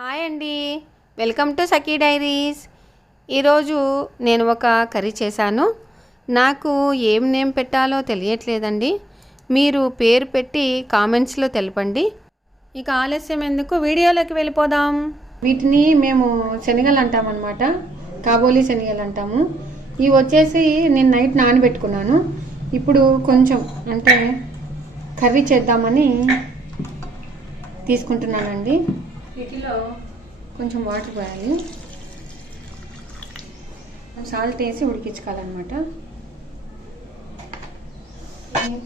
Hi అండి, welcome to Sakhi diaries. ఈరోజు నేను ఒక కర్రీ చేశాను. నాకు ఏం నేమ్ పెట్టాలో తెలియట్లేదండి. మీరు పేరు పెట్టి కామెంట్స్లో తెలపండి. ఇక ఆలస్యం ఎందుకు, వీడియోలోకి వెళ్ళిపోదాం. వీటిని మేము శనగలు అంటామన్నమాట, కాబోలి శనగలు అంటాము. ఇవి వచ్చేసి నేను నైట్ నానబెట్టుకున్నాను. ఇప్పుడు కొంచెం అంటే కర్రీ చేద్దామని తీసుకుంటున్నానండి. వీటిలో కొంచెం వాటర్ పోయాలి, సాల్ట్ వేసి ఉడికించుకోవాలన్నమాట.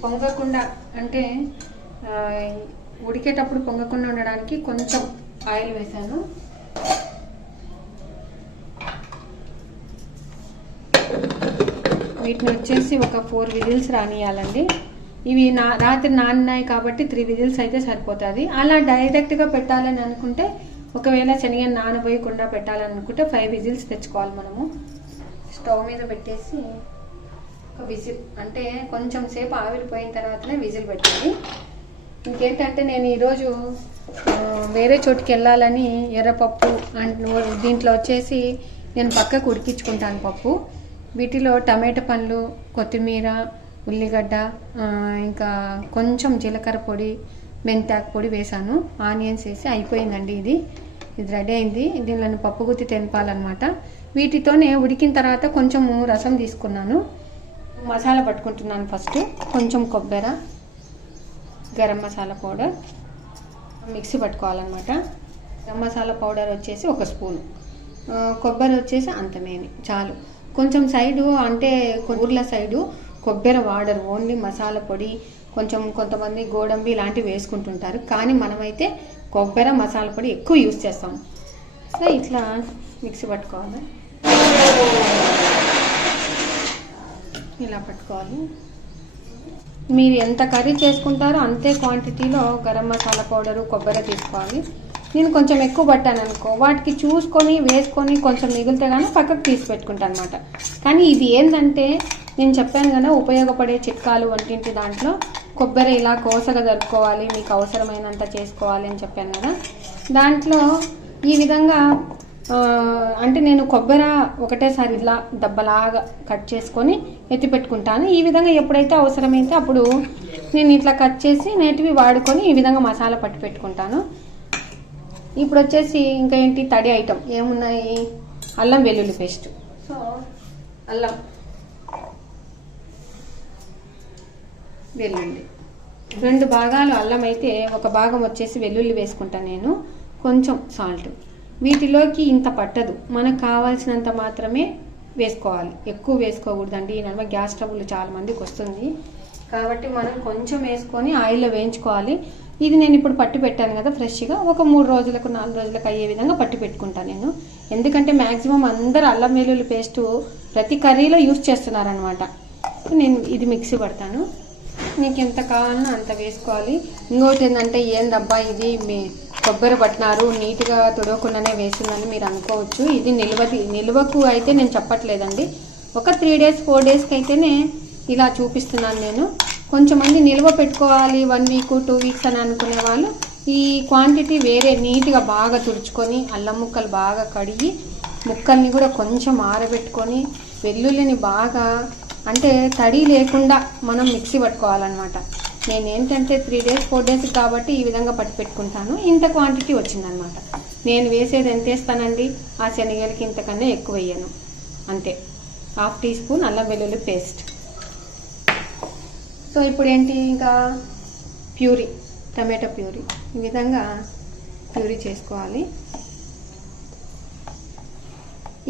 పొంగకుండా అంటే ఉడికేటప్పుడు పొంగకుండా ఉండడానికి కొంచెం ఆయిల్ వేసాను. వీటిని వచ్చేసి ఒక 4 విజిల్స్ రానియాలండి. ఇవి రాత్రి నానినాయి కాబట్టి 3 విజిల్స్ అయితే సరిపోతుంది. అలా డైరెక్ట్గా పెట్టాలని అనుకుంటే, ఒకవేళ శనగని నానబోయకుండా పెట్టాలనుకుంటే 5 విజిల్స్ తెచ్చుకోవాలి. మనము స్టవ్ మీద పెట్టేసి ఒక విజిల్ అంటే కొంచెం సేపు ఆవిరిపోయిన తర్వాతనే విజిల్ పెట్టాలి. ఇంకేంటంటే నేను ఈరోజు వేరే చోటుకి వెళ్ళాలని ఎర్రపప్పు దీంట్లో వచ్చేసి నేను పక్కకు ఉడికించుకుంటాను పప్పు. వీటిలో టమాటా పండ్లు, కొత్తిమీర, ఉల్లిగడ్డ, ఇంకా కొంచెం జీలకర్ర పొడి, మెంతాకు పొడి వేసాను. ఆనియన్స్ వేసి అయిపోయిందండి. ఇది రెడీ అయింది. దీనిలో పప్పు గుత్తి తెంపాలన్నమాట. వీటితోనే ఉడికిన తర్వాత కొంచెము రసం తీసుకున్నాను. మసాలా పట్టుకుంటున్నాను. ఫస్ట్ కొంచెం కొబ్బరి, గరం మసాలా పౌడర్ మిక్సీ పట్టుకోవాలన్నమాట. గరం మసాలా పౌడర్ వచ్చేసి 1 స్పూను, కొబ్బరి వచ్చేసి అంతమేని చాలు. కొంచెం సైడు అంటే ఊర్ల సైడు కొబ్బరి వాడరు, ఓన్లీ మసాలా పొడి, కొంతమంది గోడంబి ఇలాంటివి వేసుకుంటుంటారు. కానీ మనమైతే కొబ్బరి మసాలా పొడి ఎక్కువ యూజ్ చేస్తాం. సో ఇట్లా మిక్సీ పట్టుకోవాలి, ఇలా పట్టుకోవాలి. మీరు ఎంత కర్రీ చేసుకుంటారో అంతే క్వాంటిటీలో గరం మసాలా పౌడరు, కొబ్బరి తీసుకోవాలి. నేను కొంచెం ఎక్కువ పట్టాను అనుకో, వాటికి చూసుకొని వేసుకొని కొంచెం మిగిలితే కానీ పక్కకు తీసి పెట్టుకుంటాను అనమాట. కానీ ఇది ఏంటంటే నేను చెప్పాను కదా, ఉపయోగపడే చిట్కాలు వంటింటి దాంట్లో కొబ్బరి ఇలా కోసగా జరుపుకోవాలి, మీకు అవసరమైనంత చేసుకోవాలి అని చెప్పాను కదా. దాంట్లో ఈ విధంగా అంటే నేను కొబ్బరి ఒకటేసారి ఇలా దెబ్బలాగా కట్ చేసుకొని ఎత్తి పెట్టుకుంటాను. ఈ విధంగా ఎప్పుడైతే అవసరమైతే అప్పుడు నేను ఇట్లా కట్ చేసి నేటివి వాడుకొని ఈ విధంగా మసాలా పట్టి పెట్టుకుంటాను. ఇప్పుడు వచ్చేసి ఇంకా ఏంటి తడి ఐటమ్ ఏమున్నాయి, అల్లం వెల్లుల్లి పేస్ట్. సో అల్లం వెల్లుల్లి 2 భాగాలు అల్లం అయితే 1 భాగం వచ్చేసి వెల్లుల్లి వేసుకుంటాను నేను. కొంచెం సాల్ట్. వీటిలోకి ఇంత పట్టదు, మనకు కావాల్సినంత మాత్రమే వేసుకోవాలి, ఎక్కువ వేసుకోకూడదండి. ఈ నడుమ గ్యాస్ ట్రబుల్ చాలా మందికి వస్తుంది కాబట్టి మనం కొంచెం వేసుకొని ఆయిల్లో వేయించుకోవాలి. ఇది నేను ఇప్పుడు పట్టి పెట్టాను కదా ఫ్రెష్గా, ఒక 3 రోజులకు 4 రోజులకు అయ్యే విధంగా పట్టి పెట్టుకుంటాను నేను. ఎందుకంటే మ్యాక్సిమం అందరు అల్లం వెల్లుల్లి పేస్టు ప్రతి కర్రీలో యూజ్ చేస్తున్నారనమాట. నేను ఇది మిక్సీ పడతాను. మీకు ఎంత కావాలన్నా అంత వేసుకోవాలి. ఇంకోటి ఏంటంటే ఏందబ్బా ఇది మీ కొబ్బరి పట్టినారు నీట్గా తుడవకుండానే వేసిందని మీరు అనుకోవచ్చు. ఇది నిల్వకు అయితే నేను చెప్పట్లేదండి. ఒక 3 డేస్ 4 డేస్కి అయితేనే ఇలా చూపిస్తున్నాను నేను. కొంచెమంది నిల్వ పెట్టుకోవాలి 1 వీక్ 2 వీక్స్ అని అనుకునే వాళ్ళు ఈ క్వాంటిటీ వేరే నీట్గా బాగా తుడుచుకొని అల్లం ముక్కలు బాగా కడిగి ముక్కల్ని కూడా కొంచెం ఆరబెట్టుకొని వెల్లుల్లిని బాగా అంటే తడి లేకుండా మనం మిక్సీ పట్టుకోవాలన్నమాట. నేను ఏంటంటే 3 డేస్ 4 డేస్ కాబట్టి ఈ విధంగా పట్టి పెట్టుకుంటాను. ఇంత క్వాంటిటీ వచ్చిందనమాట. నేను వేసేది ఎంత వేస్తానండి, ఆ శనగలకి ఇంతకన్నా ఎక్కువ వేయను, అంతే. 1/2 టీ స్పూన్ అల్లం వెల్లుల్లి పేస్ట్. సో ఇప్పుడు ఏంటి ఇంకా ప్యూరీ, టమాటో ప్యూరీ ఈ విధంగా ప్యూరీ చేసుకోవాలి.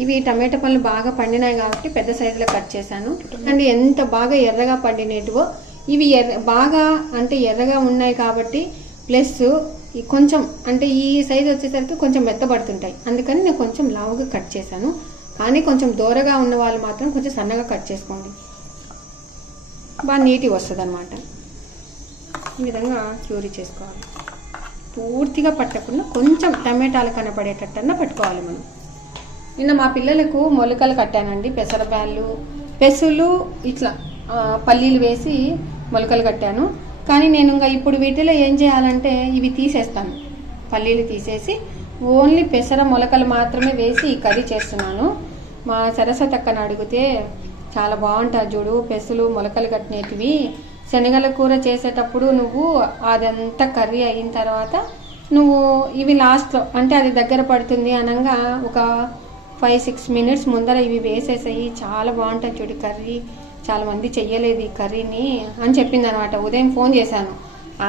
ఇవి టమాటా పళ్ళు బాగా పండినాయి కాబట్టి పెద్ద సైజులో కట్ చేశాను. అండ్ ఎంత బాగా ఎర్రగా పండినట్టువో ఇవి బాగా అంటే ఎర్రగా ఉన్నాయి కాబట్టి ప్లస్ కొంచెం అంటే ఈ సైజు వచ్చేసరికి కొంచెం మెత్తబడుతుంటాయి. అందుకని నేను కొంచెం లావుగా కట్ చేశాను. కానీ కొంచెం దూరగా ఉన్న వాళ్ళు మాత్రం కొంచెం సన్నగా కట్ చేసుకోండి, బాగా నీట్గా వస్తుంది అనమాట. ఈ విధంగా ప్యూరీ చేసుకోవాలి. పూర్తిగా పట్టకుండా కొంచెం టమాటాలు కనపడేటట్టన్నా పట్టుకోవాలి మనం. నిన్న మా పిల్లలకు మొలకలు కట్టానండి, పెసలు ఇట్లా పల్లీలు వేసి మొలకలు కట్టాను. కానీ నేను ఇంకా ఇప్పుడు వీటిలో ఏం చేయాలంటే ఇవి తీసేస్తాను, పల్లీలు తీసేసి ఓన్లీ పెసర మొలకలు మాత్రమే వేసి ఈ కర్రీ చేస్తున్నాను. మా సరస్వతి అక్కని అడిగితే చాలా బాగుంటుంది చూడు, పెసలు మొలకలు కట్టినవి శనగల కూర చేసేటప్పుడు నువ్వు అదంతా కర్రీ అయిన తర్వాత నువ్వు ఇవి లాస్ట్లో అంటే అది దగ్గర పడుతుంది అనగా ఒక 5-6 మినిట్స్ ముందర ఇవి వేసేసాయి, చాలా బాగుంటుంది చూడు కర్రీ, చాలా మంది చెయ్యలేదు ఈ కర్రీని అని చెప్పింది అనమాట. ఉదయం ఫోన్ చేశాను,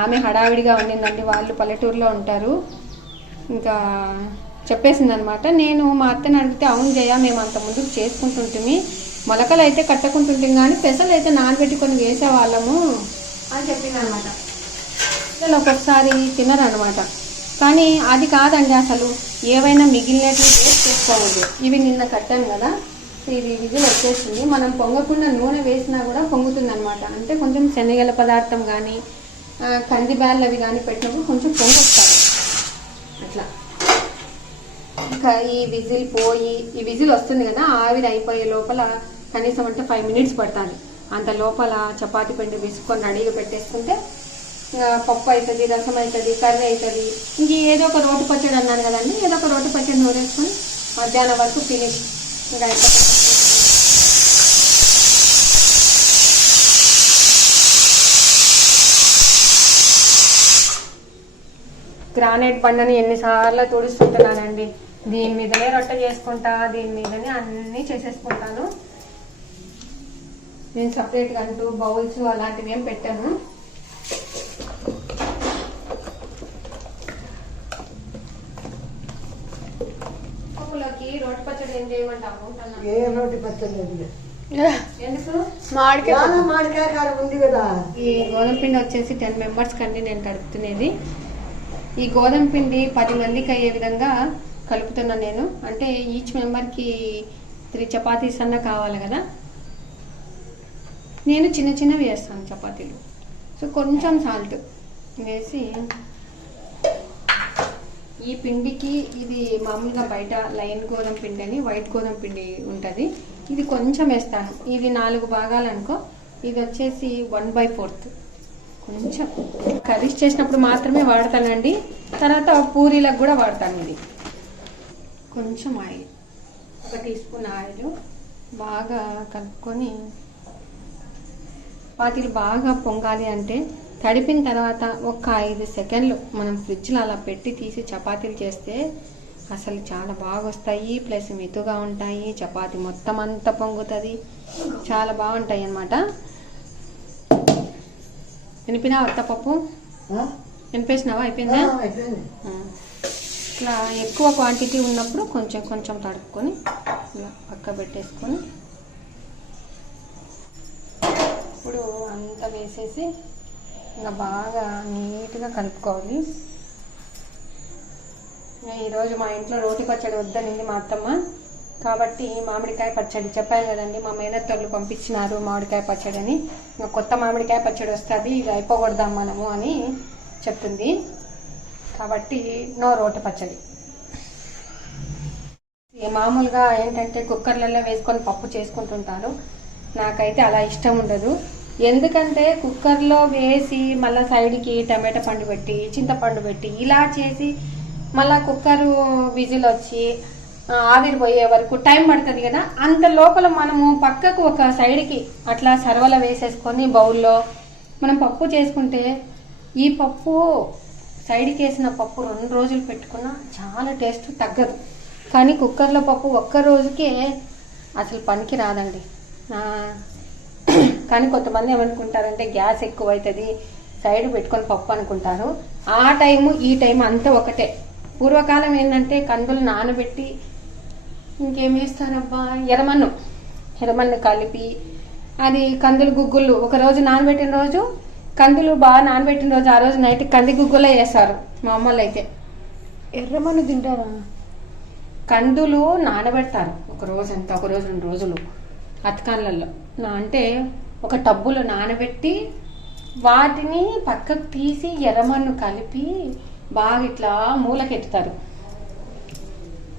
ఆమె హడావిడిగా ఉండిందండి, వాళ్ళు పల్లెటూరులో ఉంటారు, ఇంకా చెప్పేసింది అనమాట. నేను మా అత్తని అడిగితే అవును జయ మేము అంత ముందుకు చేసుకుంటుంటుంది, మొలకలు అయితే కట్టుకుంటుంటాం కానీ పెసలు అయితే నానబెట్టుకొని వేసేవాళ్ళము అని చెప్పింది అనమాట. పిల్లలు ఒక్కొక్కసారి తినరు అనమాట. కానీ అది కాదండి, అసలు ఏవైనా మిగిలినట్లు వేస్ట్ చేసుకోవద్దు. ఇవి నిన్న కట్టాను కదా, ఇది విజిల్ వచ్చేసింది. మనం పొంగకుండా నూనె వేసినా కూడా పొంగుతుంది అనమాట. అంటే కొంచెం శనగల పదార్థం కానీ కంది బ్యాళ్ళు అవి కానీ పెట్టినప్పుడు కొంచెం పొంగొస్తారు అట్లా. ఇంకా ఈ విజిల్ పోయి ఈ విజిల్ వస్తుంది కదా, ఆవిరి అయిపోయే లోపల కనీసం అంటే 5 మినిట్స్ పడుతుంది. అంత లోపల చపాతీ పిండి వేసుకొని రెడీగా పెట్టేసుకుంటే పప్పు అవుతుంది, రసం అవుతుంది, కర్రీ అవుతుంది. ఇంక ఏదో ఒక రోటి పచ్చడి అన్నాను కదండి, ఏదో ఒక రోటి పచ్చడి నూరేసుకొని మధ్యాహ్నం వరకు ఫినిష్. ఇంకా అయిపోతుంది. గ్రానైట్ బండని ఎన్నిసార్లు తుడుస్తుంటున్నానండి, దీని మీదనే రొట్టె చేసుకుంటా, దీని మీదనే అన్నీ చేసేసుకుంటాను. నేను సపరేట్గా అంటూ బౌల్స్ అలాంటివి ఏం పెట్టాను. పప్పులోకి రోటి పచ్చడి ఏం చేయమంటావు? ఏ రోటి పచ్చడి ఎందుకు? మామిడికాయ కారం ఉంది కదా. ఈ గోధుమ పిండి వచ్చేసి 10 మెంబర్స్ కండి నేను తడుపుతున్నది. ఈ గోధుమ పిండి 10 మందికి అయ్యే విధంగా కలుపుతున్నా నేను. అంటే ఈచ్ మెంబర్కి 3 చపాతీస్ అన్నా కావాలి కదా. నేను చిన్న చిన్నవి వేస్తాను చపాతీలు. సో కొంచెం సాల్ట్ వేసి ఈ పిండికి, ఇది మామూలుగా బయట లైన్ గోధుమ పిండి అని వైట్ గోధుమ పిండి ఉంటుంది, ఇది కొంచెం వేస్తాను. ఇది 4 భాగాలు అనుకో, ఇది వచ్చేసి 1/4 కొంచెం. కర్రీస్ చేసినప్పుడు మాత్రమే వాడతానండి, తర్వాత పూరీలకు కూడా వాడతాను. ఇది కొంచెం ఆయిల్, 1 టీ స్పూన్ ఆయిల్ బాగా కలుపుకొని, చపాతీలు బాగా పొంగాలి అంటే తడిపిన తర్వాత ఒక 5 సెకండ్లు మనం ఫ్రిడ్జ్లో అలా పెట్టి తీసి చపాతీలు చేస్తే అసలు చాలా బాగా వస్తాయి. ప్లస్ మెతుగా ఉంటాయి, చపాతీ మొత్తం అంతా పొంగుతుంది, చాలా బాగుంటాయి అన్నమాట. వినిపినా వత్తపప్పు వినిపేసినావా? అయిపోయిందా? ఇట్లా ఎక్కువ క్వాంటిటీ ఉన్నప్పుడు కొంచెం కొంచెం తడుపుకొని ఇలా పక్క పెట్టేసుకొని ఇప్పుడు అంతా వేసేసి ఇంకా బాగా నీట్గా కలుపుకోవాలి. ఈరోజు మా ఇంట్లో రోటి పచ్చడి వద్దనింది మా అత్తమ్మ, కాబట్టి మామిడికాయ పచ్చడి చెప్పాను కదండి, మా మేనత్తలు పంపించినారు మామిడికాయ పచ్చడి అని. ఇంకా కొత్త మామిడికాయ పచ్చడి వస్తుంది, ఇది అయిపోకూడదాం మనము అని చెప్తుంది. కాబట్టి నో రోటి పచ్చడి. మామూలుగా ఏంటంటే కుక్కర్లలో వేసుకొని పప్పు చేసుకుంటుంటారు, నాకైతే అలా ఇష్టం ఉండదు. ఎందుకంటే కుక్కర్లో వేసి మళ్ళీ సైడ్కి టమాటా పండు పెట్టి చింతపండు పెట్టి ఇలా చేసి మళ్ళీ కుక్కర్ విజిల్ వచ్చి ఆవిరి పోయే వరకు టైం పడుతుంది కదా. అంత లోపల మనము పక్కకు ఒక సైడ్కి అట్లా సర్వల వేసేసుకొని బౌల్లో మనం పప్పు చేసుకుంటే, ఈ పప్పు సైడ్కి వేసిన పప్పు 2 రోజులు పెట్టుకున్నా చాలా టేస్ట్ తగ్గదు. కానీ కుక్కర్లో పప్పు ఒక్క రోజుకే అసలు పనికి రాదండి. కానీ కొంతమంది ఏమనుకుంటారంటే గ్యాస్ ఎక్కువ అవుతుంది సైడ్ పెట్టుకొని పప్పు అనుకుంటారు. ఆ టైము ఈ టైం అంతా ఒకటే. పూర్వకాలం ఏంటంటే కందులు నానబెట్టి ఇంకేం వేస్తారబ్బా, ఎర్రమన్ను కలిపి అది కందులు గుగ్గులు, ఒక రోజు నానబెట్టిన రోజు కందులు బాగా నానబెట్టిన రోజు ఆ రోజు నైట్ కంది గుగ్గులే వేస్తారు మా అమ్మలు అయితే. ఎర్రమన్ను తింటారా? కందులు నానబెడతారు ఒక రోజు అంతా, ఒక రోజు 2 రోజులు అతకాన్లలో. అంటే ఒక టబ్బులో నానబెట్టి వాటిని పక్కకు తీసి ఎర్రమన్ను కలిపి బాగా ఇట్లా మూలకెత్తుతారు.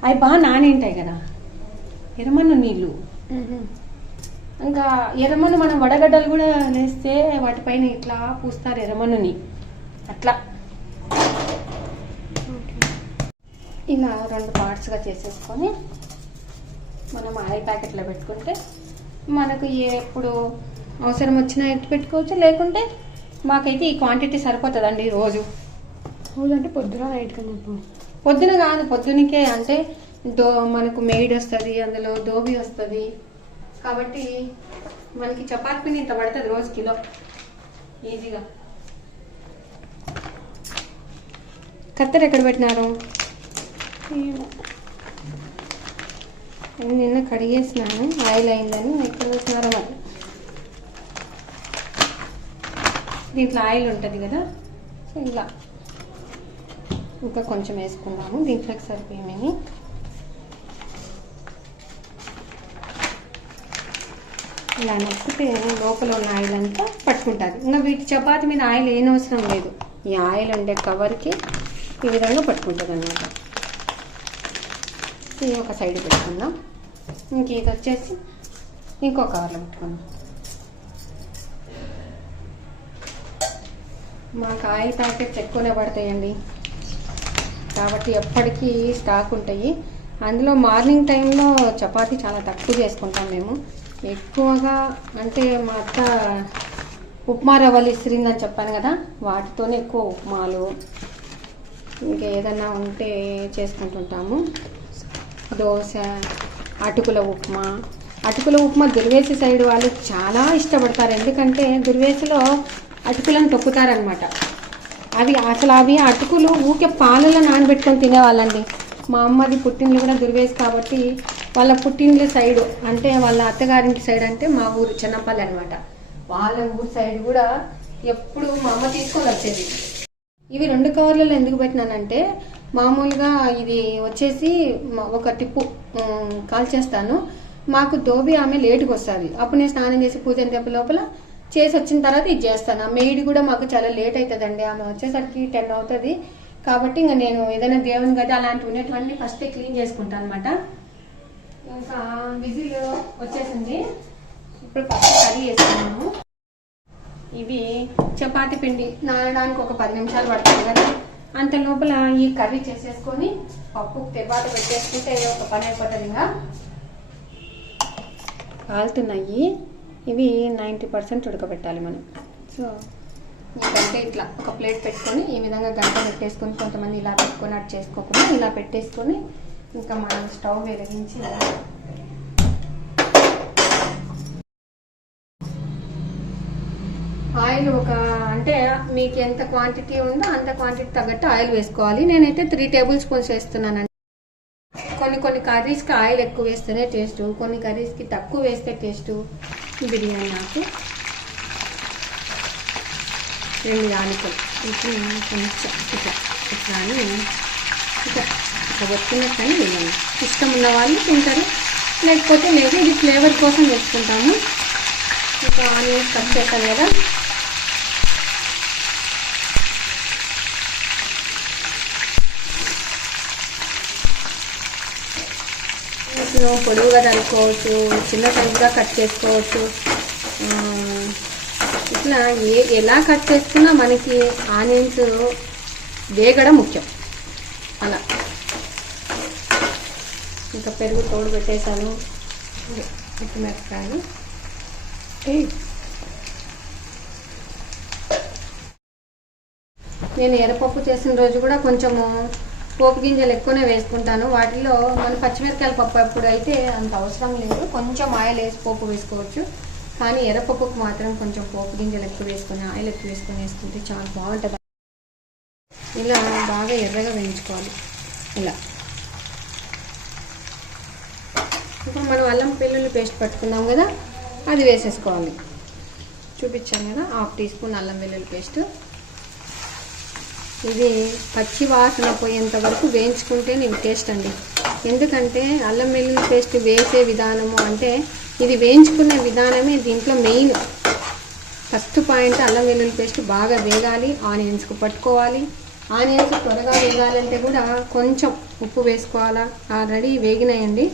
అవి బాగా నానింటాయి కదా ఎర్రమన్ను నీళ్ళు. ఇంకా ఎర్రమన్ను మనం వడగడ్డలు కూడా వేస్తే వాటిపైన ఇట్లా పూస్తారు ఎర్రమన్నుని. అట్లా ఇలా 2 పార్ట్స్గా చేసేసుకొని మనం ఆయిల్ ప్యాకెట్లో పెట్టుకుంటే మనకు ఎప్పుడు అవసరం వచ్చినా ఎత్తి పెట్టుకోవచ్చు, లేకుంటే మాకైతే ఈ క్వాంటిటీ సరిపోతుందండి రోజు. రోజంటే పొద్దున నైట్ కన్నా చెప్పు. పొద్దున కాదు, పొద్దునకే అంటే మనకు మెయిడ్ వస్తుంది, అందులో దోబి వస్తుంది కాబట్టి మనకి చపాతీ పిండి ఇంత పడుతుంది రోజు కిలో ఈజీగా. కత్తెర ఎక్కడ పెట్టినారు? నిన్న కడిగేసినాను, ఆయిల్ అయిందని. ఎక్కడ పెట్టినారో మరి. దీంట్లో ఆయిల్ ఉంటుంది కదా, సో ఇలా ఇంకా కొంచెం వేసుకుందాము. దీంట్లోకి సరిపోయేమని ఇలా నొక్కితే లోపల ఉన్న ఆయిల్ అంతా పట్టుకుంటుంది. ఇంకా వీటి చపాతి మీద ఆయిల్ ఏనవసరం లేదు, ఈ ఆయిల్ ఉండే కవర్కి ఈ విధంగా పట్టుకుంటుంది అన్నమాట. ఇది ఒక సైడ్ పెట్టుకుందాం. ఇంక ఇది వచ్చేసి ఇంకో కవర్లో పెట్టుకుందాం. మాకు ఆయిల్ ప్యాకెట్స్ ఎక్కువనే పడతాయండి కాబట్టి ఎప్పటికీ స్టాక్ ఉంటాయి. అందులో మార్నింగ్ టైంలో చపాతీ చాలా తక్కువ చేసుకుంటాం మేము. ఎక్కువగా అంటే మా అత్త ఉప్మా రవ్వలు ఇసిరిందని చెప్పాను కదా, వాటితోనే ఎక్కువ ఉప్మాలు ఇంకా ఏదన్నా ఉంటే చేసుకుంటుంటాము. దోశ, అటుకుల ఉప్మా దుర్వేసి సైడ్ వాళ్ళు చాలా ఇష్టపడతారు. ఎందుకంటే దుర్వేసిలో అటుకులను తొక్కుతారనమాట. అవి అటుకులు ఊకే పాలలో నానబెట్టుకొని తినేవాళ్ళండి. మా అమ్మది పుట్టిండ్లు కూడా దుర్వేసి కాబట్టి వాళ్ళ పుట్టిండ్ల సైడ్ అంటే వాళ్ళ అత్తగారింటి సైడ్ అంటే మా ఊరు చిన్నపల్లి అనమాట. వాళ్ళ ఊరు సైడ్ కూడా ఎప్పుడు మా అమ్మ తీసుకొని వచ్చేది. ఇవి 2 కవర్లలో ఎందుకు పెట్టినానంటే మామూలుగా ఇది వచ్చేసి ఒక టిప్పు కాల్చేస్తాను. మాకు దోబి ఆమె లేటుగా వస్తుంది, అప్పుడు నేను స్నానం చేసి పూజ తెప్ప లోపల చేసి వచ్చిన తర్వాత ఇది చేస్తాను. మెయిడ్ కూడా మాకు చాలా లేట్ అవుతుందండి, ఆమె వచ్చేసరికి 10 అవుతుంది. కాబట్టి ఇంకా నేను ఏదైనా దేవుని గది అలాంటివి ఉన్నటువంటి ఫస్ట్ క్లీన్ చేసుకుంటాను అనమాట. ఇంకా విజిల్ వచ్చేసింది, ఇప్పుడు ఫస్ట్ కర్రీ వేసుకున్నాము. ఇవి చపాతీ పిండి నానడానికి ఒక 10 నిమిషాలు పడుతుంది కదా, అంత లోపల ఈ కర్రీ చేసేసుకొని పప్పు తెబాత పెట్టేసుకుంటే ఒక పని అయిపోతుంది. ఇంకా కాలుతున్నాయి ఇవి, 90% ఉడకబెట్టాలి మనం. సో ఎందుకంటే ఇట్లా ఒక ప్లేట్ పెట్టుకొని ఈ విధంగా గంట పెట్టేసుకొని, కొంతమంది ఇలా పెట్టుకొని అటు చేసుకోకుండా ఇలా పెట్టేసుకొని ఇంకా మనం స్టవ్ వెలిగించి ఆయిల్ అంటే మీకు ఎంత క్వాంటిటీ ఉందో అంత క్వాంటిటీ తగ్గట్టు ఆయిల్ వేసుకోవాలి. నేనైతే 3 టేబుల్ స్పూన్స్ వేస్తున్నానండి. కొన్ని కర్రీస్కి ఆయిల్ ఎక్కువ వేస్తేనే టేస్ట్, కొన్ని కర్రీస్కి తక్కువ వేస్తే టేస్ట్. బిర్యానీ నాకు 2 యాలకులు కొంచెం ఇట్లా అని ఇట్లా వస్తున్నట్టని వేయాలి. ఇష్టం ఉన్న వాళ్ళు తింటారు, లేకపోతే లేదు. ఇది ఫ్లేవర్ కోసం వేసుకుంటాము. ఇంకా ఆనియన్స్ కట్ చేస్తాను కదా, పొడుగుగా తనుకోవచ్చు, చిన్న సైజుగా కట్ చేసుకోవచ్చు. ఇట్లా ఎలా కట్ చేసుకున్నా మనకి ఆనియన్స్ వేగడం ముఖ్యం. అలా ఇంకా పెరుగు తోడు పెట్టేశాను. మిరపకాయలు నేను ఎర్రపప్పు చేసిన రోజు కూడా కొంచెము పోపు గింజలు ఎక్కువనే వేసుకుంటాను. వాటిలో మన పచ్చిమిరకాయల పప్పు ఎప్పుడు అయితే అంత అవసరం లేదు, కొంచెం ఆయిల్ వేసి పోపు వేసుకోవచ్చు. కానీ ఎర్రపప్పుకు మాత్రం కొంచెం పోపు గింజలు ఎక్కువ వేసుకొని ఆయిల్ ఎక్కువ వేసుకుంటే చాలా బాగుంటుంది. ఇలా బాగా ఎర్రగా వేయించుకోవాలి. ఇలా ఇప్పుడు మనం అల్లం వెల్లుల్లి పేస్ట్ పట్టుకున్నాం కదా, అది వేసేసుకోవాలి. చూపించాను కదా, 1/2 టీ స్పూన్ అల్లం వెల్లుల్లి పేస్ట్. ఇది పచ్చి వాసన పోయేంత వరకు వేయించుకుంటే నేను టేస్ట్ అండి. ఎందుకంటే అల్లం వెల్లుల్లి పేస్ట్ వేసే విధానము అంటే ఇది వేయించుకునే విధానమే దీంట్లో మెయిన్. ఫస్ట్ పాయింట్ అల్లం వెల్లుల్లి పేస్ట్ బాగా వేగాలి, ఆనియన్స్కు పట్టుకోవాలి. ఆనియన్స్ త్వరగా వేగాలంటే కూడా కొంచెం ఉప్పు వేసుకోవాలా. ఆల్రెడీ వేగినాయండి.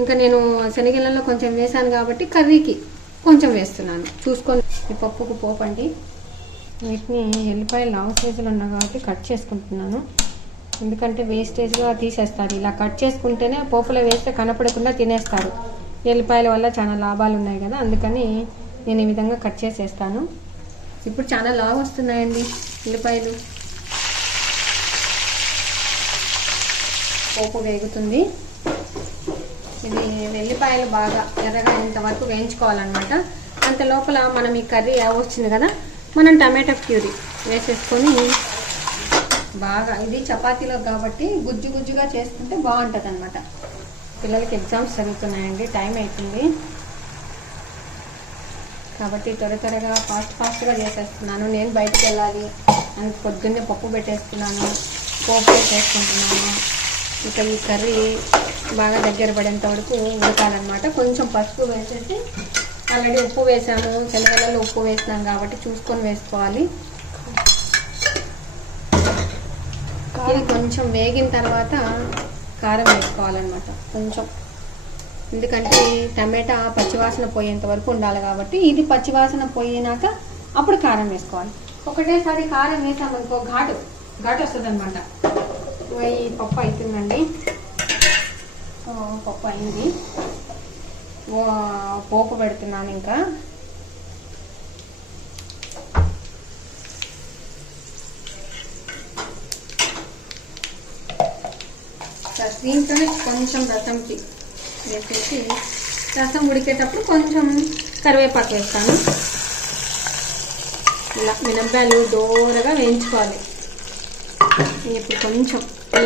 ఇంకా నేను శనగలలో కొంచెం వేసాను కాబట్టి కర్రీకి కొంచెం వేస్తున్నాను, చూసుకొని. ఈ పప్పుకు పోపండి. వీటిని ఎల్లిపాయలు లావు సైజులు ఉన్నాయి కాబట్టి కట్ చేసుకుంటున్నాను. ఎందుకంటే వేస్టేజ్గా తీసేస్తారు. ఇలా కట్ చేసుకుంటేనే పోపులో వేస్తే కనపడకుండా తినేస్తారు. ఎల్లిపాయల వల్ల చాలా లాభాలు ఉన్నాయి కదా, అందుకని నేను ఈ విధంగా కట్ చేసేస్తాను. ఇప్పుడు చాలా లావు వస్తున్నాయండి ఉల్లిపాయలు. పోపు వేగుతుంది. ఇది వెల్లిపాయలు బాగా ఎర్రగా ఇంతవరకు వేయించుకోవాలన్నమాట. అంత లోపల మనం ఈ కర్రీ వచ్చింది కదా, మనం టమాటా ప్యూరీ వేసేసుకొని బాగా, ఇది చపాతీలో కాబట్టి గుజ్జు గుజ్జుగా చేసుకుంటే బాగుంటుంది అనమాట. పిల్లలకి ఎగ్జామ్స్ జరుగుతున్నాయండి, టైం అవుతుంది కాబట్టి త్వరగా ఫాస్ట్గా చేసేస్తున్నాను. నేను బయటకు వెళ్ళాలి అని పొద్దున్నే పప్పు పెట్టేస్తున్నాను, పోపు పెట్టేసుకుంటున్నాను. ఇంకా ఈ కర్రీ బాగా దగ్గర పడేంత వరకు ఉడకాలన్నమాట. కొంచెం పసుపు వేసేసి, ఆల్రెడీ ఉప్పు వేసాము, శనగలలో ఉప్పు వేసినాం కాబట్టి చూసుకొని వేసుకోవాలి. ఇది కొంచెం వేగిన తర్వాత కారం వేసుకోవాలన్నమాట కొంచెం, ఎందుకంటే టమాటా పచ్చివాసన పోయేంత వరకు ఉండాలి కాబట్టి ఇది పచ్చివాసన పోయినాక అప్పుడు కారం వేసుకోవాలి. ఒకటేసారి కారం వేసామనుకో ఘాటు వస్తుంది అనమాట. ఈ పప్పు అవుతుందండి. పప్పు అయింది, పోపు పెడుతున్నాను. ఇంకా దీంట్లోనే కొంచెం రసంకి వేసేసి, రసం ఉడికేటప్పుడు కొంచెం కరివేపాకు వేస్తాను. ఇలా మినప్పాలు దోరగా వేయించుకోవాలి. ఇప్పుడు కొంచెం ఈ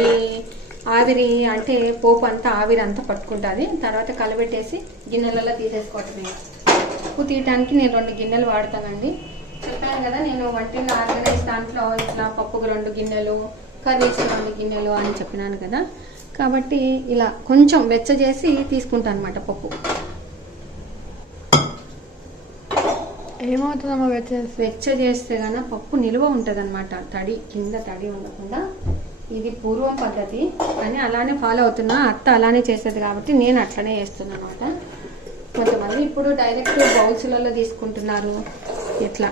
ఆవిరి అంటే పోపు అంతా ఆవిరి అంతా పట్టుకుంటుంది. తర్వాత కలబెట్టేసి గిన్నెలలో తీసేసుకోవటమే. ఉప్పు తీయటానికి నేను 2 గిన్నెలు వాడతానండి. చెప్పాను కదా, నేను వంటిలో ఆర్గనైజ్ దాంట్లో ఇట్లా పప్పుకు 2 గిన్నెలు, కర్రీస్కి 2 గిన్నెలు అని చెప్పినాను కదా, కాబట్టి ఇలా కొంచెం వెచ్చ చేసి తీసుకుంటాను అనమాట పప్పు. ఏమవుతుందమ్మా వెచ్చ చేస్తే గాన పప్పు నిల్వ ఉంటుంది అనమాట, తడి కింద తడి ఉండకుండా. ఇది పూర్వం పద్ధతి కానీ అలానే ఫాలో అవుతున్నా. అత్త అలానే చేసేది కాబట్టి నేను అట్లనే చేస్తున్నాను అనమాట. కొంతమంది ఇప్పుడు డైరెక్ట్ బౌల్స్లలో తీసుకుంటున్నారు ఇట్లా.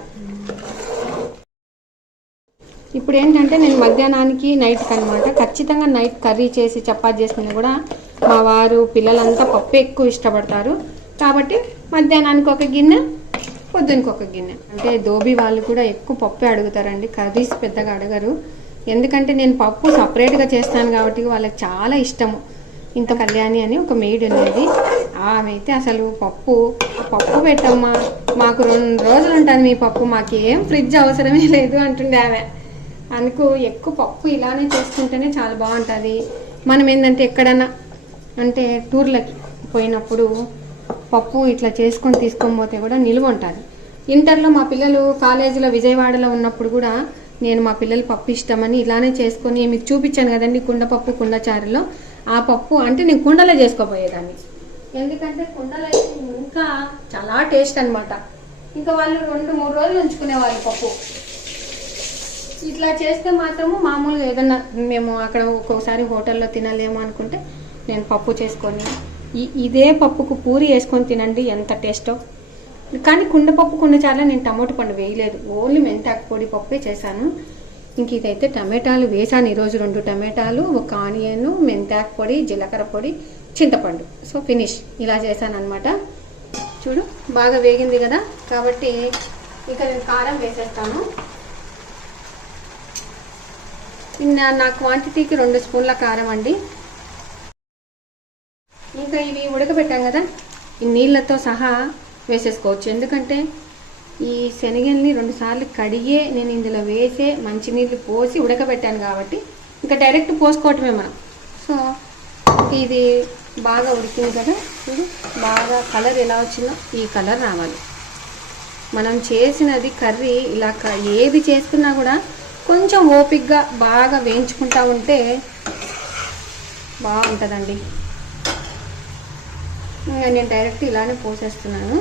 ఇప్పుడు ఏంటంటే నేను మధ్యాహ్నానికి నైట్కి అనమాట, ఖచ్చితంగా నైట్ కర్రీ చేసి చపాతీ చేసుకుని కూడా మా వారు పిల్లలంతా పప్పు ఎక్కువ ఇష్టపడతారు కాబట్టి మధ్యాహ్నానికి 1 గిన్నె, పొద్దునకి 1 గిన్నె. అంటే దోబీ వాళ్ళు కూడా ఎక్కువ పప్పే అడుగుతారండి, కర్రీస్ పెద్దగా అడగరు. ఎందుకంటే నేను పప్పు సపరేట్గా చేస్తాను కాబట్టి వాళ్ళకి చాలా ఇష్టము. ఇంత కళ్యాణి అని ఒక మెయిడ్ ఉండేది, ఆమె అయితే అసలు పప్పు పెట్టమ్మా, మాకు 2 రోజులు ఉంటుంది మీ పప్పు, మాకేం ఫ్రిడ్జ్ అవసరమే లేదు అంటుండే ఆమె. అందుకు ఎక్కువ పప్పు ఇలానే చేసుకుంటేనే చాలా బాగుంటుంది. మనం ఏంటంటే ఎక్కడన్నా అంటే టూర్లకి పోయినప్పుడు పప్పు ఇట్లా చేసుకొని తీసుకొని పోతే కూడా నిలువ ఉంటుంది. ఇంటర్లో మా పిల్లలు కాలేజీలో విజయవాడలో ఉన్నప్పుడు కూడా నేను మా పిల్లలు పప్పు ఇష్టమని ఇలానే చేసుకొని మీకు చూపించాను కదండి, కుండపప్పు కుండచారులో. ఆ పప్పు అంటే నేను కుండలో చేసుకోపోయేదాన్ని, ఎందుకంటే కుండలో ఇంకా చాలా టేస్ట్ అనమాట. ఇంకా వాళ్ళు 2-3 రోజులు ఉంచుకునేవాళ్ళు పప్పు. ఇట్లా చేస్తే మాత్రము మామూలుగా ఏదన్నా మేము అక్కడ ఒక్కొక్కసారి హోటల్లో తినలేము అనుకుంటే నేను పప్పు చేసుకొని ఇదే పప్పుకు పూరి వేసుకొని తినండి, ఎంత టేస్టో. కానీ కుండపప్పు కుండచారులో నేను టమాటో పండు వేయలేదు, ఓన్లీ మెంతాకు పొడి పప్పే చేశాను. ఇంక ఇదైతే టమాటాలు వేసాను ఈరోజు, 2 టమాటాలు, 1 ఆనియన్, మెంతాకు పొడి, జీలకర్ర పొడి, చింతపండు. సో ఫినిష్ ఇలా చేశాను అనమాట. చూడు బాగా వేగింది కదా, కాబట్టి ఇక నేను కారం వేసేస్తాను. నా క్వాంటిటీకి 2 స్పూన్ల కారం అండి. ఇంకా ఇవి ఉడకబెట్టాం కదా, ఈ నీళ్ళతో సహా వేసేసుకోవచ్చు. ఎందుకంటే ఈ శనగల్ని 2 సార్లు కడిగే నేను ఇందులో వేసే మంచినీళ్ళు పోసి ఉడకబెట్టాను కాబట్టి ఇంకా డైరెక్ట్ పోసుకోవటమే మనం. సో ఇది బాగా ఉడికింది కదా, చూడు బాగా కలర్ ఎలా వచ్చిందో ఈ కలర్ రావాలి. మనం చేసినది కర్రీ ఇలా ఏది చేసుకున్నా కూడా కొంచెం ఓపిక్గా బాగా వేయించుకుంటా ఉంటే బాగుంటుందండి. ఇంకా నేను డైరెక్ట్ ఇలానే పోసేస్తున్నాను.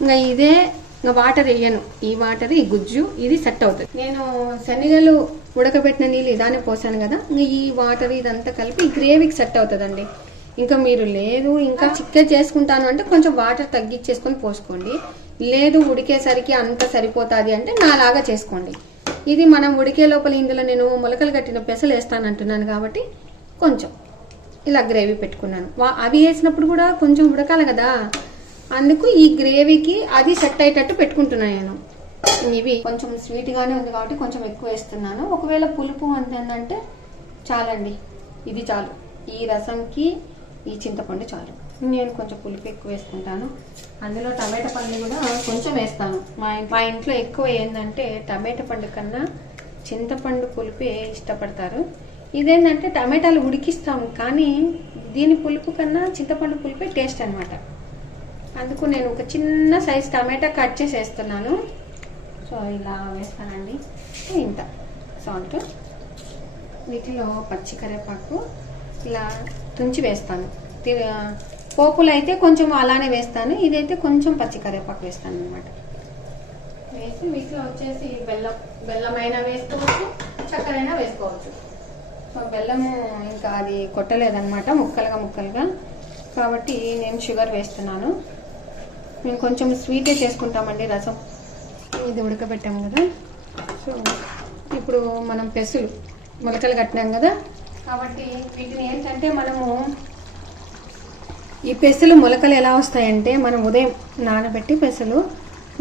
ఇంకా ఇదే ఇంకా వాటర్ వేయను, ఈ వాటర్ ఈ గుజ్జు ఇది సెట్ అవుతుంది. నేను శనగలు ఉడకబెట్టిన నీళ్ళు ఇదానే పోసాను కదా, ఇంకా ఈ వాటర్ ఇదంతా కలిపి ఈ గ్రేవీకి సెట్ అవుతుందండి. ఇంకా మీరు లేదు ఇంకా చిక్క చేసుకుంటాను అంటే కొంచెం వాటర్ తగ్గించేసుకొని పోసుకోండి, లేదు ఉడికేసరికి అంత సరిపోతుంది అంటే నాలాగా చేసుకోండి. ఇది మనం ఉడికే లోపల ఇందులో నేను మొలకలు కట్టిన పెసలు వేస్తానంటున్నాను కాబట్టి కొంచెం ఇలా గ్రేవీ పెట్టుకున్నాను. అవి వేసినప్పుడు కూడా కొంచెం ఉడకాలి కదా, అందుకు ఈ గ్రేవీకి అది సెట్ అయ్యేటట్టు పెట్టుకుంటున్నాను నేను. ఇవి కొంచెం స్వీట్గానే ఉంది కాబట్టి కొంచెం ఎక్కువ వేస్తున్నాను. ఒకవేళ పులుపు అంటే చాలండి, ఇది చాలు. ఈ రసంకి ఈ చింతపండు చాలు. నేను కొంచెం పులుపు ఎక్కువ వేసుకుంటాను. అందులో టమాటా పండు కూడా కొంచెం వేస్తాను. మా ఇంట్లో ఎక్కువ ఏంటంటే టమాటా పండు కన్నా చింతపండు పులుపే ఇష్టపడతారు. ఇదేంటంటే టమాటాలు ఉడికిస్తాము, కానీ దీని పులుపు కన్నా చింతపండు పులుపే టేస్ట్ అనమాట. అందుకు నేను ఒక చిన్న సైజ్ టమాటా కట్ చేసి వేస్తున్నాను. సో ఇలా వేస్తానండి. ఇంత సాల్ట్, వీటిలో పచ్చి కరివేపాకు ఇలా తుంచి వేస్తాను. పోపులు అయితే కొంచెం అలానే వేస్తాను, ఇదైతే కొంచెం పచ్చి కరివేపాకు వేస్తాను అనమాట. వేసి వీటిలో వచ్చేసి బెల్లమైనా వేసుకోవచ్చు, చక్కెర అయినా వేసుకోవచ్చు. సో బెల్లము ఇంకా అది కొట్టలేదన్నమాట, ముక్కలుగా కాబట్టి నేను షుగర్ వేస్తున్నాను. మేము కొంచెం స్వీటే చేసుకుంటామండి రసం. ఇది ఉడకబెట్టాము కదా, సో ఇప్పుడు మనం పెసులు మొలకలు కట్టినాం కదా, కాబట్టి వీటిని ఏంటంటే మనము ఈ పెసలు మొలకలు ఎలా వస్తాయంటే మనం ఉదయం నానబెట్టి పెసలు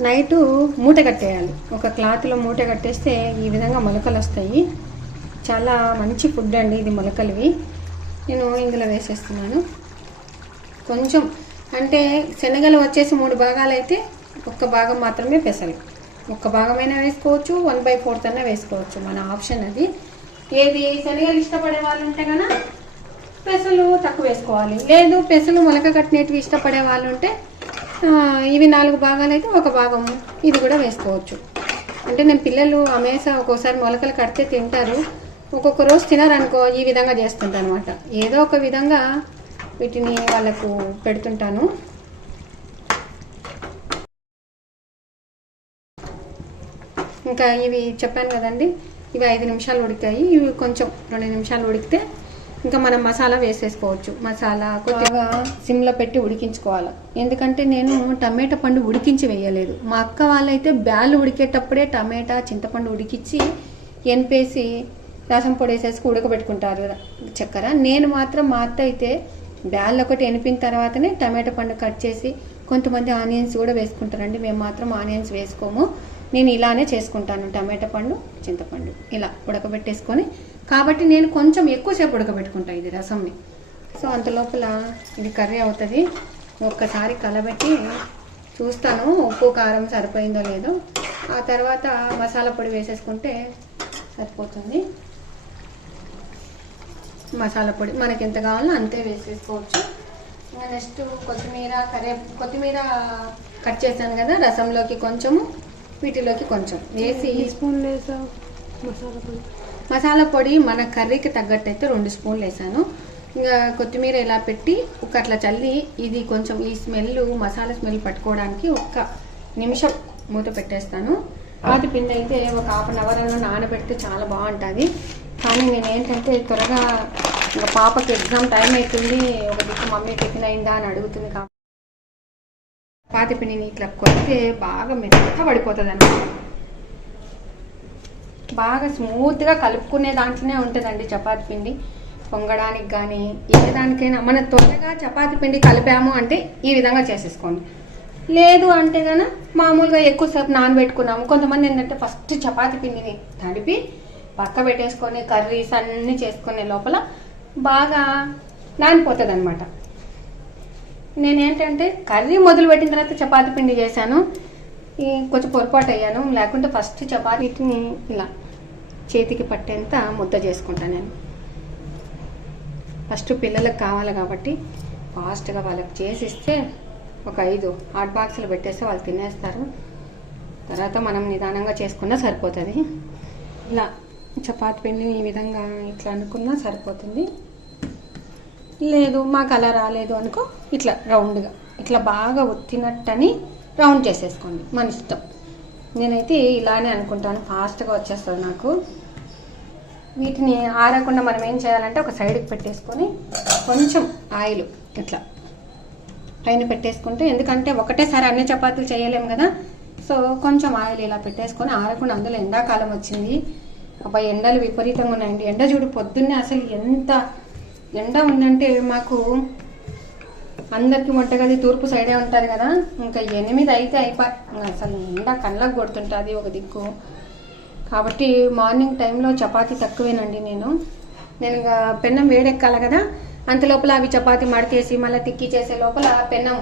నైటు మూట కట్టేయాలి. ఒక క్లాత్లో మూట కట్టేస్తే ఈ విధంగా మొలకలు వస్తాయి. చాలా మంచి ఫుడ్ అండి ఇది, మొలకలువి. నేను ఇందులో వేసేస్తున్నాను కొంచెం. అంటే శనగలు వచ్చేసి 3 భాగాలు అయితే 1 భాగం మాత్రమే పెసలు. 1 భాగమైనా వేసుకోవచ్చు, 1/4 అన్నా వేసుకోవచ్చు, మన ఆప్షన్ అది. ఏది శనగలు ఇష్టపడే వాళ్ళు ఉంటే కన్నా పెసలు తక్కువ వేసుకోవాలి. లేదు పెసలు మొలక కట్టినవి ఇష్టపడే వాళ్ళు ఉంటే ఇవి 4 భాగాలు అయితే 1 భాగం ఇది కూడా వేసుకోవచ్చు. అంటే నేను పిల్లలు అమేసా ఒక్కోసారి మొలకలు కడితే తింటారు, ఒక్కొక్క రోజు తినరనుకో ఈ విధంగా చేస్తుంటాను అనమాట. ఏదో ఒక విధంగా వీటిని వాళ్ళకు పెడుతుంటాను. ఇంకా ఇవి చెప్పాను కదండి, ఇవి 5 నిమిషాలు ఉడికాయి. ఇవి కొంచెం 2 నిమిషాలు ఉడికితే ఇంకా మనం మసాలా వేసేసుకోవచ్చు. మసాలా కొద్దిగా సిమ్లో పెట్టి ఉడికించుకోవాలి. ఎందుకంటే నేను టమాటా పండు ఉడికించి వేయలేదు. మా అక్క వాళ్ళైతే బ్యాళ్ళు ఉడికేటప్పుడే టమాటా చింతపండు ఉడికించి ఎనిపేసి రసం పొడి వేసేసి ఉడకబెట్టుకుంటారు చక్కెర. నేను మాత్రం మా అత్త అయితే బ్యాళ్ళు ఒకటి ఎనిపిన తర్వాతనే టమాటా పండు కట్ చేసి, కొంతమంది ఆనియన్స్ కూడా వేసుకుంటారండి, మేము మాత్రం ఆనియన్స్ వేసుకోము. నేను ఇలానే చేసుకుంటాను, టమాటా పండు చింతపండు ఇలా ఉడకబెట్టేసుకొని. కాబట్టి నేను కొంచెం ఎక్కువసేపు ఉడకబెట్టుకుంటాను ఇది రసంని. సో అంత లోపల ఇది కర్రీ అవుతుంది. ఒక్కసారి కలబెట్టి చూస్తాను ఉప్పు కారం సరిపోయిందో లేదో, ఆ తర్వాత మసాలా పొడి వేసేసుకుంటే సరిపోతుంది. మసాలా పొడి మనకి ఎంత కావాలో అంతే వేసేసుకోవచ్చు. ఇంకా నెక్స్ట్ కొత్తిమీర కట్ చేశాను కదా, రసంలోకి కొంచెము వీటిలోకి కొంచెం వేసి స్పూన్ వేసా మసాలా పొడి మన కర్రీకి తగ్గట్టు అయితే 2 స్పూన్లు వేసాను. ఇంకా కొత్తిమీర ఇలా పెట్టి అట్లా చల్లి ఇది కొంచెం ఈ స్మెల్ మసాలా స్మెల్ పట్టుకోవడానికి 1 నిమిషం మూత పెట్టేస్తాను. పాతి పిండి అయితే ఒక 1/2 అవర్ అన్న నానబెడితే చాలా బాగుంటుంది. కానీ నేను ఏంటంటే త్వరగా ఇంకా పాపకి ఎగ్జామ్ టైం అవుతుంది, ఒక దిక్కు మమ్మీ టిఫిన్ అయిందా అని అడుగుతుంది. కాబట్టి పాతి పిండిని ఇట్లా కొడితే బాగా మెత్తగా పడిపోతుంది అన్నమాట. బాగా స్మూత్గా కలుపుకునే దాంట్లోనే ఉంటుందండి చపాతి పిండి. పొంగడానికి కానీ ఏ దానికైనా మన త్వరగా చపాతి పిండి కలిపాము అంటే ఈ విధంగా చేసేసుకోండి. లేదు అంటే కనుక మామూలుగా ఎక్కువసేపు నానబెట్టుకున్నాము. కొంతమంది ఏంటంటే ఫస్ట్ చపాతి పిండిని తడిపి పక్క పెట్టేసుకొని కర్రీస్ అన్నీ చేసుకునే లోపల బాగా నానిపోతుంది అనమాట. నేనేంటంటే కర్రీ మొదలు పెట్టిన తర్వాత చపాతి పిండి చేశాను, కొంచెం పొరపాటు అయ్యాను. లేకుంటే ఫస్ట్ చపాతీని ఇలా చేతికి పట్టేంత ముద్ద చేసుకుంటాను నేను. ఫస్ట్ పిల్లలకు కావాలి కాబట్టి ఫాస్ట్గా వాళ్ళకి చేసిస్తే ఒక 5 హాట్ బాక్సులు పెట్టేస్తే వాళ్ళు తినేస్తారు. తర్వాత మనం నిదానంగా చేసుకున్నా సరిపోతుంది. ఇలా చపాతి పిండిని ఈ విధంగా ఇట్లా అనుకున్నా సరిపోతుంది. లేదు మాకు అలా రాలేదు అనుకో ఇట్లా రౌండ్గా ఇట్లా బాగా ఒత్తినట్టని రౌండ్ చేసేసుకోండి, మన ఇష్టం. నేనైతే ఇలానే అనుకుంటాను, ఫాస్ట్గా వచ్చేస్తుంది నాకు. వీటిని ఆరకుండా మనం ఏం చేయాలంటే ఒక సైడ్కి పెట్టేసుకొని కొంచెం ఆయిల్ ఇట్లా పైన పెట్టేసుకుంటే, ఎందుకంటే ఒకటేసారి అన్ని చపాతీలు చేయలేము కదా, సో కొంచెం ఆయిల్ ఇలా పెట్టేసుకొని ఆరకుండా, అందులో ఎండాకాలం వచ్చింది. అబ్బాయి ఎండలు విపరీతంగా ఉన్నాయండి. ఎండ చూడు పొద్దున్నే అసలు ఎంత ఎండ ఉందంటే, మాకు అందరికి వంటగది తూర్పు సైడే ఉంటుంది కదా, ఇంకా 8 అయితే అయిపోయి అసలు ఎండ కళ్ళకు కొడుతుంటుంది ఒక దిక్కు. కాబట్టి మార్నింగ్ టైంలో చపాతీ తక్కువేనండి. నేను ఇక పెన్నం వేడెక్కాలి కదా, అంత లోపల అవి చపాతీ మడతేసి మళ్ళీ తిక్కి చేసే లోపల పెన్నం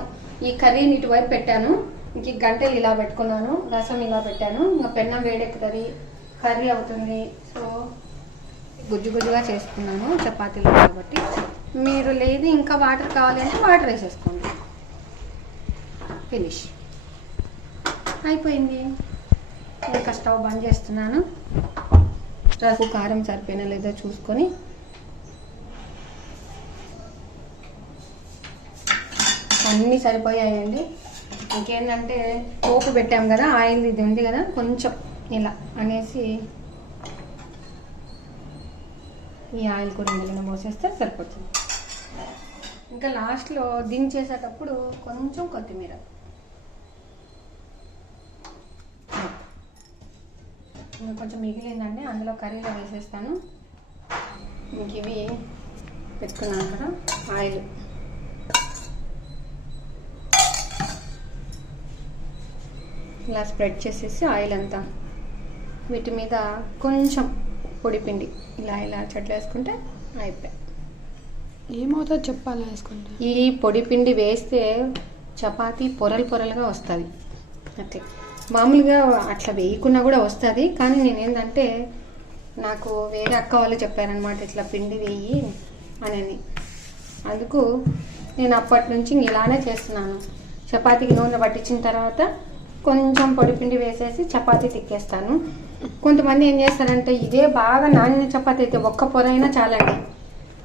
ఈ కర్రీని ఇటువైపు పెట్టాను. ఇంక గంటలు ఇలా పెట్టుకున్నాను, రసం ఇలా పెట్టాను. ఇంకా పెన్నం వేడెక్కుతుంది, కర్రీ అవుతుంది. సో గుజ్జు గుజ్జుగా చేసుకున్నాను చపాతీలు కాబట్టి. మీరు లేదు ఇంకా వాటర్ కావాలంటే వాటర్ వేసేసుకోండి. ఫినిష్ అయిపోయింది. ఇంకా స్టవ్ బంద్ చేస్తున్నాను. రసం కారం సరిపోయినా లేదో చూసుకొని అన్నీ సరిపోయాయండి. ఇంకేంటంటే పోపు పెట్టాం కదా, ఆయిల్ ఇది ఉంది కదా, కొంచెం ఇలా అనేసి ఈ ఆయిల్ కూడా ఇందులో పోసేస్తే సరిపోతుంది. ఇంకా లాస్ట్లో దించేసేటప్పుడు కొంచెం కొత్తిమీర, ఇంకా కొంచెం మిగిలిందండి అందులో కర్రీలో వేసేస్తాను. ఇంక ఇవి పెట్టుకున్నాను కదా ఆయిల్, ఇలా స్ప్రెడ్ చేసేసి ఆయిల్ అంతా వీటి మీద కొంచెం పొడిపిండి ఇలా ఇలా చెట్లేసుకుంటే అయిపోయాయి. ఏమవుతుందో చెప్పాలి వేసుకుంటే. ఈ పొడిపిండి వేస్తే చపాతీ పొరలు పొరలుగా వస్తుంది. అట్లా మామూలుగా అట్లా వేయకున్నా కూడా వస్తుంది, కానీ నేనేంటంటే నాకు వేరే అక్క వాళ్ళు చెప్పారనమాట ఇట్లా పిండి వేయి అని. అందుకు నేను అప్పటి నుంచి ఇలానే చేస్తున్నాను. చపాతీకి నూనె పట్టించిన తర్వాత కొంచెం పొడిపిండి వేసేసి చపాతీ తిక్కేస్తాను. కొంతమంది ఏం చేస్తారంటే ఇదే బాగా నానిన చపాతీ అయితే ఒక్క పొర అయినా చాలండి,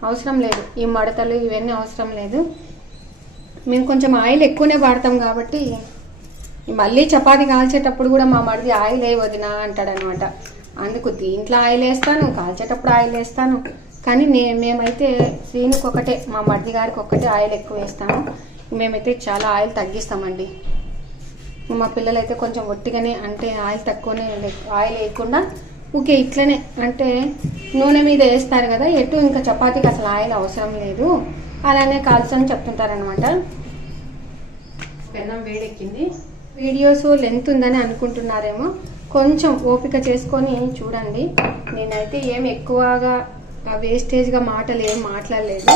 అవసరం లేదు ఈ మడతలు ఇవన్నీ అవసరం లేదు. మేము కొంచెం ఆయిల్ ఎక్కువనే వాడతాం కాబట్టి మళ్ళీ చపాతీ కాల్చేటప్పుడు కూడా మా మరిది ఆయిల్ వదినా అంటాడనమాట. అందుకు దీంట్లో ఆయిల్ వేస్తాను, కాల్చేటప్పుడు ఆయిల్ వేస్తాను. కానీ మేమైతే శ్రీనుకి ఒకటే, మా మరిది గారికి ఒక్కటే ఆయిల్ ఎక్కువ వేస్తాము. మేమైతే చాలా ఆయిల్ తగ్గిస్తామండి. మా పిల్లలు అయితే కొంచెం ఒట్టిగానే, అంటే ఆయిల్ తక్కువనే, ఆయిల్ వేయకుండా ఓకే ఇట్లనే అంటే నూనె మీద వేస్తారు కదా, ఎటు ఇంకా చపాతీకి అసలు ఆయిల్ అవసరం లేదు అలానే కాల్చని చెప్తుంటారనమాట. పెన్నం వేడెక్కింది. వీడియోస్ లెంత్ ఉందని అనుకుంటున్నారేమో, కొంచెం ఓపిక చేసుకొని చూడండి. నేనైతే ఏం ఎక్కువగా వేస్టేజ్గా మాటలు ఏం మాట్లాడలేదు.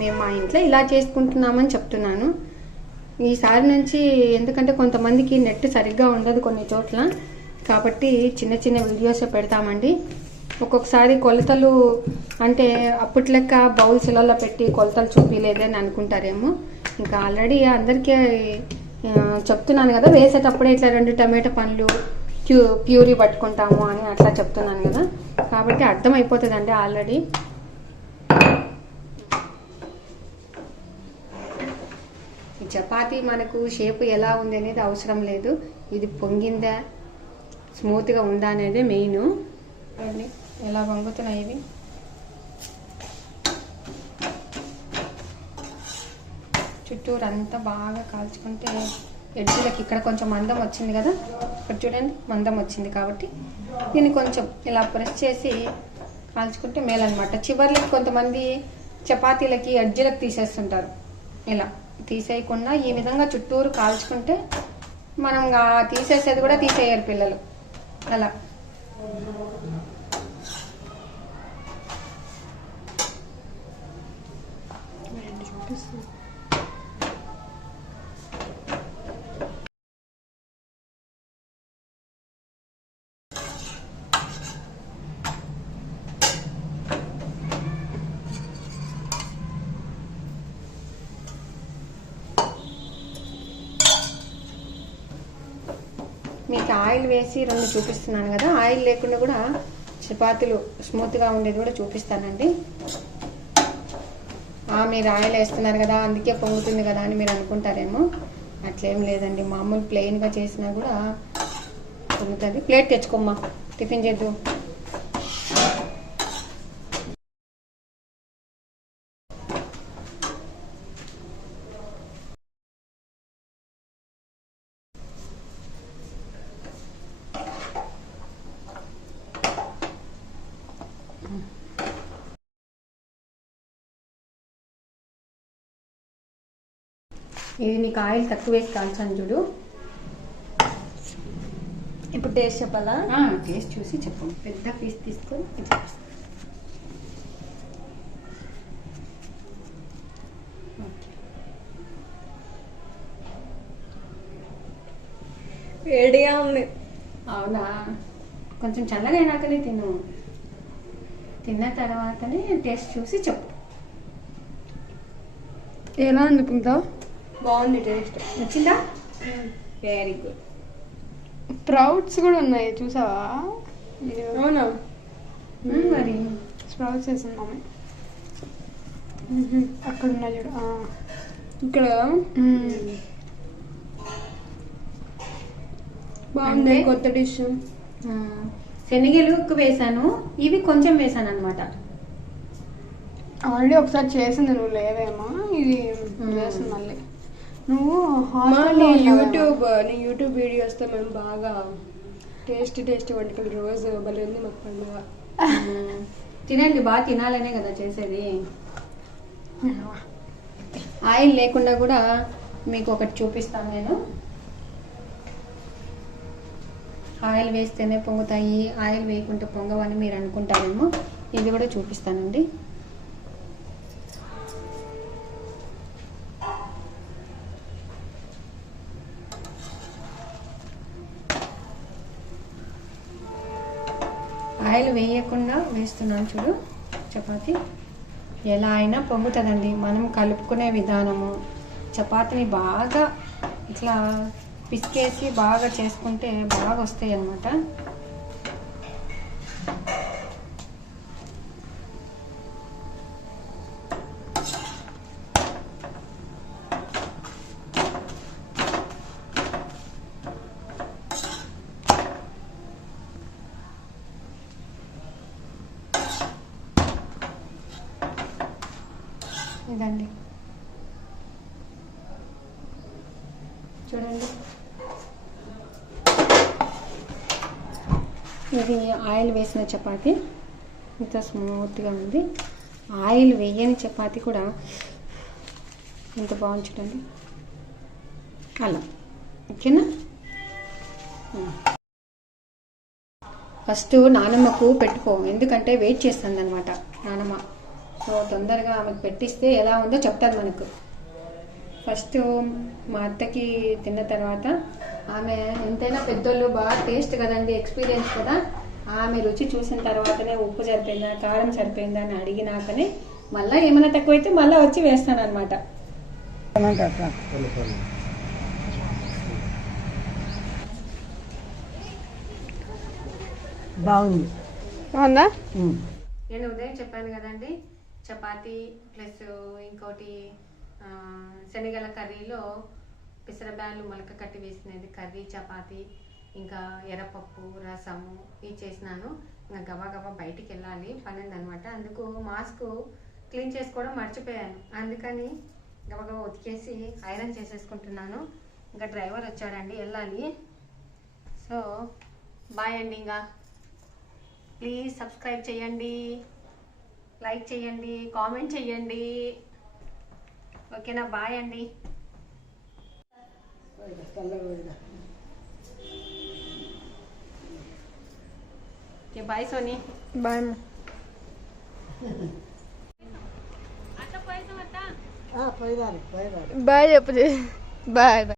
మేము మా ఇంట్లో ఇలా చేసుకుంటున్నామని చెప్తున్నాను. ఈసారి నుంచి ఎందుకంటే కొంతమందికి నెట్ సరిగ్గా ఉండదు కొన్ని చోట్ల, కాబట్టి చిన్న చిన్న వీడియోస్ పెడతామండి. ఒక్కొక్కసారి కొలతలు అంటే అప్పట్లెక్క బౌల్స్లలో పెట్టి కొలతలు చూపించలేదని అనుకుంటారేమో. ఇంకా ఆల్రెడీ అందరికీ చెప్తున్నాను కదా, వేసేటప్పుడే ఇట్లా 2 టమాటా పండ్లు ప్యూరీ పట్టుకుంటాము అని అట్లా చెప్తున్నాను కదా, కాబట్టి అర్థమైపోతుందండి ఆల్రెడీ. చపాతీ మనకు షేప్ ఎలా ఉంది అనేది అవసరం లేదు, ఇది పొంగిందా స్మూత్గా ఉందా అనేది మెయిన్. ఎలా పొంగుతున్నాయి ఇవి. చుట్టూరు అంతా బాగా కాల్చుకుంటే ఎడ్జులకి ఇక్కడ కొంచెం మందం వచ్చింది కదా, ఇక్కడ చూడండి మందం వచ్చింది, కాబట్టి దీన్ని కొంచెం ఇలా ప్రెస్ చేసి కాల్చుకుంటే మేలన్నమాట. చివర్లకి కొంతమంది చపాతీలకి ఎడ్జులకు తీసేస్తుంటారు, ఇలా తీసేయకుండా ఈ విధంగా చుట్టూరు కాల్చుకుంటే మనం తీసేసేది కూడా తీసేయరు పిల్లలు. అలా మీకు ఆయిల్ వేసి 2 చూపిస్తున్నాను కదా, ఆయిల్ లేకుండా కూడా చపాతీలు స్మూత్గా ఉండేది కూడా చూపిస్తానండి. మీరు ఆయిల్ వేస్తున్నారు కదా అందుకే పొంగుతుంది కదా అని మీరు అనుకుంటారేమో, అట్లేం లేదండి. మామూలు ప్లెయిన్గా చేసినా కూడా పొంగుతుంది. ప్లేట్ తెచ్చుకోమ్మా, టిఫిన్ చేద్దు. ఇది నీకు ఆయిల్ తక్కువ వేసి కాల్చాను చూడు. ఇప్పుడు టేస్ట్ చెప్పాలా? టేస్ట్ చూసి చెప్పు. పెద్ద పీస్ తీసుకొని ఇట్లా వేడిగా ఉంది. అవునా, కొంచెం చల్లగా అయినాకనే తిను. తిన్న తర్వాతనే టేస్ట్ చూసి చెప్పు. ఎలా ఉంది పుంత? బాగుంది, టేస్ట్ నచ్చిందా? Very good. స్ప్రౌట్స్ కూడా ఉన్నాయి చూసావా? అవునా, మరి స్ప్రౌట్స్ వేసింది మమ్మీ. అక్కడ ఉన్నాయి చూడు ఇక్కడ. బాగుంది, కొత్త డిష్. శనగలు ఎక్కువ వేసాను, ఇవి కొంచెం వేసాను అనమాట. ఆల్రెడీ ఒకసారి చేసింది, నువ్వు లేవేమో. ఇది చేసింది మళ్ళీ. నువ్వు నీ యూట్యూబ్ వీడియోస్తో మేము బాగా టేస్ట్ వంటకాలు రోజు భలే ఉంది మాకు పండుగ. తినండి, బాగా తినాలనే కదా చేసేది. ఆయిల్ లేకుండా కూడా మీకు ఒకటి చూపిస్తాను నేను. ఆయిల్ వేస్తేనే పొంగుతాయి, ఆయిల్ వేయకుంటే పొంగవని మీరు అనుకుంటారేమో. ఇది కూడా చూపిస్తానండి. ఆయిల్ వేయకుండా వేస్తున్నాను చూడు. చపాతీ ఎలా అయినా పొంగుతుందండి, మనం కలుపుకునే విధానము. చపాతీని బాగా ఇట్లా పిసికేసి బాగా చేసుకుంటే బాగా వస్తాయి అన్నమాట. ఇదండి చూడండి, ఇది ఆయిల్ వేసిన చపాతీ ఇంత స్మూత్గా ఉంది. ఆయిల్ వేయని చపాతీ కూడా ఇంత బాగుంది చూడండి. అలా ఓకేనా. ఫస్ట్ నానమ్మకు పెట్టుకో, ఎందుకంటే వెయిట్ చేస్తుంది అనమాట నానమ్మ. సో తొందరగా ఆమెకు పెట్టిస్తే ఎలా ఉందో చెప్తారు మనకు. ఫస్ట్ మా అత్తకి తిన్న తర్వాత ఆమె ఎంతైనా పెద్దోళ్ళు బాగా టేస్ట్ కదండి, ఎక్స్పీరియన్స్ కదా. ఆమె రుచి చూసిన తర్వాతనే ఉప్పు సరిపోయిందా కారం సరిపోయిందా అని అడిగినాకనే మళ్ళీ ఏమైనా తక్కువైతే మళ్ళీ వచ్చి వేస్తాను అనమాట. బాగుంది. బాగుందా? నేను ఉదయం చెప్పాను కదండి, చపాతీ ప్లస్ ఇంకోటి శనగల కర్రీలో పెసరబ్యాళ్ళు మొలక కట్టి వేసినది కర్రీ, చపాతీ, ఇంకా ఎర్రపప్పు, రసము ఇవి చేసినాను. ఇంకా గబా బయటికి వెళ్ళాలి, పని ఉందనమాట. అందుకు మాస్క్ క్లీన్ చేసుకోవడం మర్చిపోయాను, అందుకని గబగబా ఉతికేసి ఐరన్ చేసేసుకుంటున్నాను. ఇంకా డ్రైవర్ వచ్చాడండి, వెళ్ళాలి. సో బాయ్ అండి. ఇంకా ప్లీజ్ సబ్స్క్రైబ్ చేయండి, లైక్ చేయండి, కామెంట్ చేయండి. ఓకేనా, బాయ్ అండి. బాయ్ సోనీ. బాయ్. బాయ్ చెప్పు. Bye bye.